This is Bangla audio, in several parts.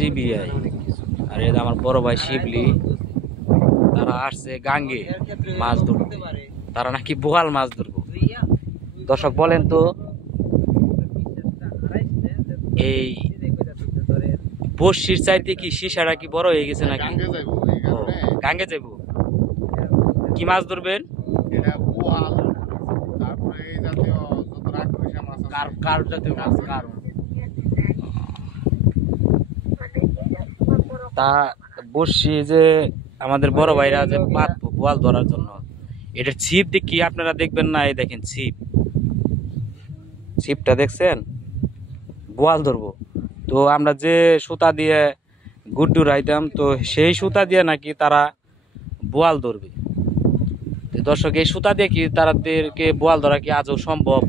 জিবিআই আর এটা আমার বড় ভাই শিবলি। তারা আসছে গাঙ্গে মাছ ধরতে, তারা নাকি বোয়াল মাছ ধরবো। দর্শক বলেন তো, এই বর্ষির চাইতে কি সিসাটা কি বড় হয়ে গেছে নাকি? গাঙ্গে যাইব। কি মাছ ধরবেন? তা বর্ষি যে আমাদের বড় ভাইরা যে পাতবো বোয়াল ধরার জন্য, এটার ছিপ দেখি আপনারা দেখবেন না? এই দেখেন ছিপ, ছিপটা দেখছেন? বোয়াল ধরবো তো আমরা যে সুতা দিয়ে গুড্ডু রাইতাম, তো সেই সুতা দিয়ে নাকি তারা বোয়াল ধরবে। দর্শক, এই সুতা দিয়ে কি তাদেরকে বোয়াল ধরা কি আজও সম্ভব?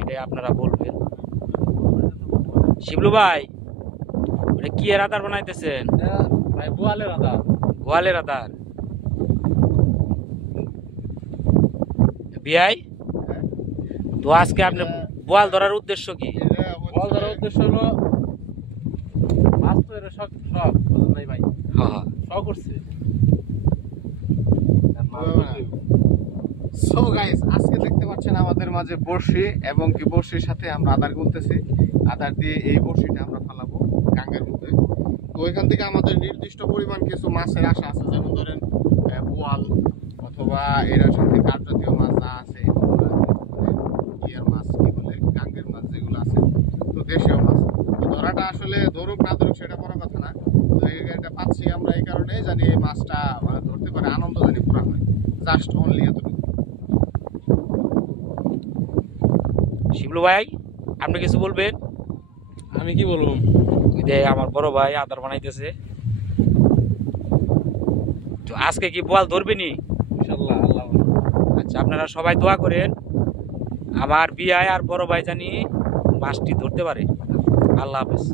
এটাই আপনারা বলবেন। শিবলু ভাই, ওটা কি এর আধার বানাইতেছেন? ভাই বোয়ালের আধার। বোয়ালের আধার বিয়াই। তো আজকে আপনি বোয়াল ধরার উদ্দেশ্য কি? বোয়াল ধরার উদ্দেশ্য হলো মাছ তো এরা শখ বুঝলেন নাই ভাই, হ্যাঁ শখ করছে। সো গাইস, আজকে দেখতে পাচ্ছেন আমাদের মাঝে বড়শি এবং কি বড়শির সাথে আমরা আদার গুনতেছি। আদার দিয়ে এই বড়শিটা আমরা ফালাবো গাঙ্গের মধ্যে। তো এখান থেকে আমাদের নির্দিষ্ট পরিমাণ কিছু মাছের আশা আছে, যেমন ধরেন বোয়াল অথবা এর সাথে কাপ জাতীয় মাছ যা আছে, ইয়ার মাছ কি বলে গাঙ্গের মাছ যেগুলো আছে, তো দেশীয় মাছ। তো ধরাটা আসলে ধরুক না ধরুক সেটা বড় কথা না। তো এটা পাচ্ছি আমরা এই কারণে জানি এই মাছটা মানে ধরতে পারে আনন্দ জানি পুরা হয়, জাস্ট অনলি এতটুকু। শিবলু ভাই, আপনি কিছু বলবেন? আমি কি বলবো? আমার বড় ভাই আদার বানাইতেছে। তো আজকে কি বোয়াল ধরবেনি? ইনশাআল্লাহ, আল্লাহ। আচ্ছা, আপনারা সবাই দোয়া করেন আমার বিয়ায় আর বড় ভাই জানি মাছটি ধরতে পারে। আল্লাহ হাফেজ।